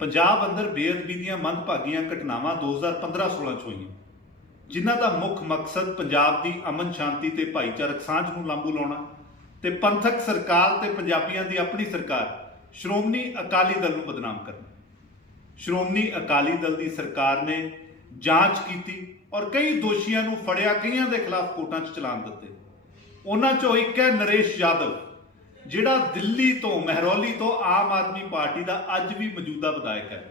ਪੰਜਾਬ ਅੰਦਰ ਬੇਅਦਬੀ ਦੀਆਂ ਮੰਦਭਾਗੀਆਂ ਘਟਨਾਵਾਂ 2015-16 ਚ ਹੋਈਆਂ। ਜਿਨ੍ਹਾਂ ਦਾ ਮੁੱਖ ਮਕਸਦ ਪੰਜਾਬ ਦੀ ਅਮਨ ਸ਼ਾਂਤੀ ਤੇ ਭਾਈਚਾਰਕ ਸਾਂਝ ਨੂੰ ਲਾਂਬੂ ਲਾਉਣਾ ਤੇ ਪੰਥਕ ਸਰਕਾਰ ਤੇ ਪੰਜਾਬੀਆਂ ਦੀ ਆਪਣੀ ਸਰਕਾਰ, ਸ਼੍ਰੋਮਣੀ ਅਕਾਲੀ ਦਲ ਨੂੰ ਬਦਨਾਮ ਕਰਨਾ। ਸ਼੍ਰੋਮਣੀ ਅਕਾਲੀ ਦਲ ਦੀ ਸਰਕਾਰ ਨੇ ਜਾਂਚ ਕੀਤੀ ਔਰ ਕਈ ਦੋਸ਼ੀਆਂ ਨੂੰ ਫੜਿਆ, ਕਈਆਂ ਦੇ ਖਿਲਾਫ ਕੋਰਟਾਂ 'ਚ ਚਲਾਨ ਦਿੱਤੇ। ਉਹਨਾਂ 'ਚੋਂ ਇੱਕ ਹੈ ਨਰੇਸ਼ ਯਾਦਵ। ਜਿਹੜਾ ਦਿੱਲੀ ਤੋਂ, ਮਹਿਰੌਲੀ ਤੋਂ ਆਮ ਆਦਮੀ ਪਾਰਟੀ ਦਾ ਅੱਜ ਵੀ ਮੌਜੂਦਾ ਵਿਧਾਇਕ ਹੈ।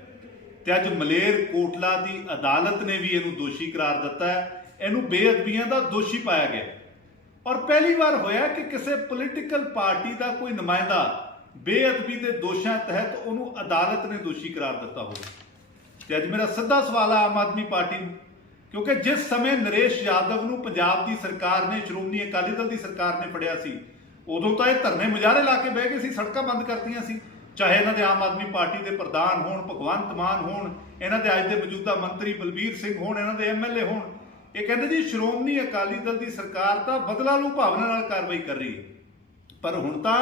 ਤੇ ਅੱਜ ਮਲੇਰ ਕੋਟਲਾ ਦੀ ਅਦਾਲਤ ਨੇ ਵੀ ਇਹਨੂੰ ਦੋਸ਼ੀ ਕਰਾਰ ਦਿੱਤਾ ਹੈ। ਇਹਨੂੰ ਬੇਅਦਬੀਆਂ ਦਾ ਦੋਸ਼ੀ ਪਾਇਆ ਗਿਆ ਔਰ ਪਹਿਲੀ ਵਾਰ ਹੋਇਆ ਕਿ ਕਿਸੇ ਪੋਲੀਟੀਕਲ ਪਾਰਟੀ ਦਾ ਕੋਈ ਨੁਮਾਇੰਦਾ ਬੇਅਦਬੀ ਦੇ ਦੋਸ਼ਾਂ ਤਹਿਤ ਉਹਨੂੰ ਅਦਾਲਤ ਨੇ ਦੋਸ਼ੀ ਕਰਾਰ ਦਿੱਤਾ ਹੋਵੇ। ਤੇ ਅੱਜ ਮੇਰਾ ਸਿੱਧਾ ਸਵਾਲ ਹੈ ਆਮ ਆਦਮੀ ਪਾਰਟੀ ਨੂੰ, ਕਿਉਂਕਿ ਜਿਸ ਸਮੇਂ ਨਰੇਸ਼ ਯਾਦਵ ਨੂੰ ਪੰਜਾਬ ਦੀ ਸਰਕਾਰ ਨੇ, ਸ਼੍ਰੋਮਣੀ ਅਕਾਲੀ ਦਲ ਦੀ ਸਰਕਾਰ ਨੇ ਫੜਿਆ ਸੀ ਉਦੋਂ ਤਾਂ ਇਹ ਧਰਨੇ ਮੁਜ਼ਾਹਰੇ ਲਾ ਕੇ ਬਹਿ ਗਏ ਸੀ, ਸੜਕਾਂ ਬੰਦ ਕਰਤੀਆਂ ਸੀ। ਚਾਹੇ ਇਹਨਾਂ ਦੇ ਆਮ ਆਦਮੀ ਪਾਰਟੀ ਦੇ ਪ੍ਰਧਾਨ ਹੋਣ, ਭਗਵੰਤ ਮਾਨ ਹੋਣ, ਇਹਨਾਂ ਦੇ ਅੱਜ ਦੇ ਮੌਜੂਦਾ ਮੰਤਰੀ ਬਲਬੀਰ ਸਿੰਘ ਹੋਣ, ਇਹਨਾਂ ਦੇ ਐਮਐਲਏ ਹੋਣ। ਇਹ ਕਹਿੰਦੇ ਜੀ, ਸ਼੍ਰੋਮਣੀ ਅਕਾਲੀ ਦਲ ਦੀ ਸਰਕਾਰ ਤਾਂ ਬਦਲਾ ਲੂ ਭਾਵਨਾ ਨਾਲ ਕਾਰਵਾਈ ਕਰ ਰਹੀ ਹੈ। ਪਰ ਹੁਣ ਤਾਂ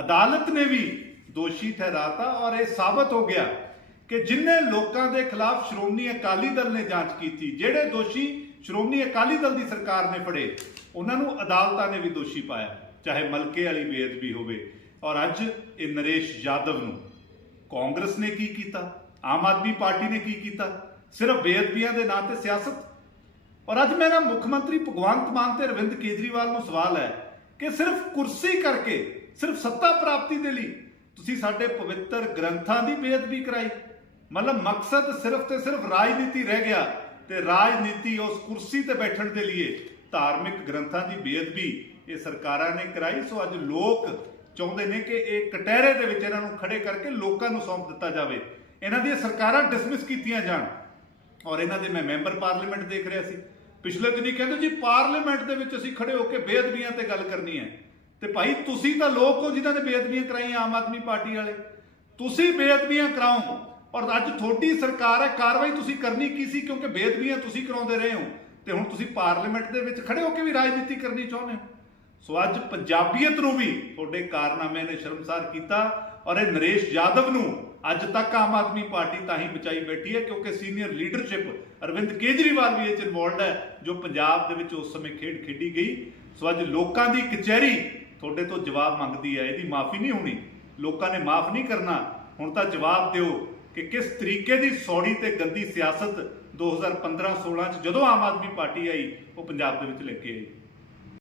ਅਦਾਲਤ ਨੇ ਵੀ ਦੋਸ਼ੀ ਠਹਿਰਾਤਾ ਔਰ ਇਹ ਸਾਬਤ ਹੋ ਗਿਆ ਕਿ ਜਿੰਨੇ ਲੋਕਾਂ ਦੇ ਖਿਲਾਫ ਸ਼੍ਰੋਮਣੀ ਅਕਾਲੀ ਦਲ ਨੇ ਜਾਂਚ ਕੀਤੀ, ਜਿਹੜੇ ਦੋਸ਼ੀ ਸ਼੍ਰੋਮਣੀ ਅਕਾਲੀ ਦਲ ਦੀ ਸਰਕਾਰ ਨੇ ਫੜੇ, ਉਹਨਾਂ ਨੂੰ ਅਦਾਲਤਾਂ ਨੇ ਵੀ ਦੋਸ਼ੀ ਪਾਇਆ। ਚਾਹੇ ਮਲਕੇ ਵਾਲੀ ਬੇਅਦਬੀ ਹੋਵੇ। ਔਰ ਅੱਜ ਇਹ ਨਰੇਸ਼ ਯਾਦਵ ਨੂੰ ਕਾਂਗਰਸ ਨੇ ਕੀ ਕੀਤਾ? ਆਮ ਆਦਮੀ ਪਾਰਟੀ ਨੇ ਕੀ ਕੀਤਾ? ਸਿਰਫ ਬੇਅਦਬੀਆਂ ਦੇ ਨਾਂ ਤੇ ਸਿਆਸਤ? ਔਰ ਅੱਜ ਮੇਰਾ ਮੁੱਖ ਮੰਤਰੀ ਭਗਵੰਤ ਮਾਨ ਤੇ ਅਰਵਿੰਦ ਕੇਜਰੀਵਾਲ ਨੂੰ ਸਵਾਲ ਹੈ ਕਿ ਸਿਰਫ ਕੁਰਸੀ ਕਰਕੇ, ਸਿਰਫ ਸੱਤਾ ਪ੍ਰਾਪਤੀ ਦੇ ਲਈ ਤੁਸੀਂ ਸਾਡੇ ਪਵਿੱਤਰ ਗ੍ਰੰਥਾਂ ਦੀ ਬੇਅਦਬੀ ਕਰਾਈ। ਮਤਲਬ ਮਕਸਦ ਸਿਰਫ ਤੇ ਸਿਰਫ ਰਾਜਨੀਤੀ ਰਹਿ ਗਿਆ ਤੇ ਰਾਜਨੀਤੀ ਉਸ ਕੁਰਸੀ ਤੇ ਬੈਠਣ ਦੇ ਲਈ ਧਾਰਮਿਕ ਗ੍ਰੰਥਾਂ ਦੀ ਬੇਅਦਬੀ ਇਹ ਸਰਕਾਰਾਂ ਨੇ ਕਰਾਈ। ਸੋ ਅੱਜ ਲੋਕ ਚਾਹੁੰਦੇ ਨੇ ਕਿ ਇਹ ਕਟਹਿਰੇ ਦੇ ਵਿੱਚ ਇਹਨਾਂ ਨੂੰ ਖੜੇ ਕਰਕੇ ਲੋਕਾਂ ਨੂੰ ਸੌਂਪ ਦਿੱਤਾ ਜਾਵੇ। ਇਹਨਾਂ ਦੀਆਂ ਸਰਕਾਰਾਂ ਡਿਸਮਿਸ ਕੀਤੀਆਂ ਜਾਣ ਔਰ ਇਹਨਾਂ ਦੇ ਮੈਂ ਮੈਂਬਰ ਪਾਰਲੀਮੈਂਟ ਦੇਖ ਰਿਹਾ ਸੀ। ਪਿਛਲੇ ਦਿਨੀ ਕਹਿੰਦੇ ਜੀ, ਪਾਰਲੀਮੈਂਟ ਦੇ ਵਿੱਚ ਅਸੀਂ ਖੜੇ ਹੋ ਕੇ ਬੇਅਦਬੀਆਂ ਤੇ ਗੱਲ ਕਰਨੀ ਹੈ। ਤੇ ਭਾਈ, ਤੁਸੀਂ ਤਾਂ ਲੋਕ ਹੋ ਜਿਨ੍ਹਾਂ ਨੇ ਬੇਅਦਬੀਆਂ ਕਰਾਈਆਂ ਆਮ ਆਦਮੀ ਪਾਰਟੀ ਵਾਲੇ। ਤੁਸੀਂ ਬੇਅਦਬੀਆਂ ਕਰਾਓ ਔਰ ਅੱਜ ਤੁਹਾਡੀ ਸਰਕਾਰ ਹੈ, ਕਾਰਵਾਈ ਤੁਸੀਂ ਕਰਨੀ ਕੀ ਸੀ? ਕਿਉਂਕਿ ਬੇਅਦਬੀਆਂ ਤੁਸੀਂ ਕਰਾਉਂਦੇ ਰਹੇ ਹੋ। ਤੇ ਹੁਣ ਤੁਸੀਂ ਪਾਰਲੀਮੈਂਟ ਦੇ ਵਿੱਚ ਖੜੇ ਹੋ ਕੇ ਵੀ ਰਾਜਨੀਤੀ ਕਰਨੀ ਚਾਹੁੰਦੇ ਹੋ। ਸੋ ਅੱਜ ਪੰਜਾਬੀਅਤ ਨੂੰ ਵੀ ਤੁਹਾਡੇ ਕਾਰਨਾਮੇ ਨੇ ਸ਼ਰਮਸਾਰ ਕੀਤਾ ਔਰ ਇਹ ਨਰੇਸ਼ ਯਾਦਵ ਨੂੰ ਅੱਜ ਤੱਕ ਆਮ ਆਦਮੀ ਪਾਰਟੀ ਤਾਂ ਹੀ ਬਚਾਈ ਬੈਠੀ ਹੈ ਕਿਉਂਕਿ ਸੀਨੀਅਰ ਲੀਡਰਸ਼ਿਪ ਅਰਵਿੰਦ ਕੇਜਰੀਵਾਲ ਵੀ ਇਹ ਚ ਇਨਵੋਲਡ ਹੈ, ਜੋ ਪੰਜਾਬ ਦੇ ਵਿੱਚ ਉਸ ਸਮੇਂ ਖੇਡ ਖੇਡੀ ਗਈ। ਸੋ ਅੱਜ ਲੋਕਾਂ ਦੀ ਕਚਹਿਰੀ ਤੁਹਾਡੇ ਤੋਂ ਜਵਾਬ ਮੰਗਦੀ ਹੈ, ਇਹਦੀ ਮਾਫੀ ਨਹੀਂ ਹੋਣੀ। ਲੋਕਾਂ ਨੇ ਮਾਫ ਨਹੀਂ ਕਰਨਾ। ਹੁਣ ਤਾਂ ਜਵਾਬ ਦਿਓ। ਕਿ ਕਿਸ ਤਰੀਕੇ ਦੀ ਸੌੜੀ ਤੇ ਗੰਦੀ ਸਿਆਸਤ 2015-16 ਚ ਜਦੋਂ ਆਮ ਆਦਮੀ ਪਾਰਟੀ ਆਈ, ਉਹ ਪੰਜਾਬ ਦੇ ਵਿੱਚ ਲੈ ਕੇ ਆਈ।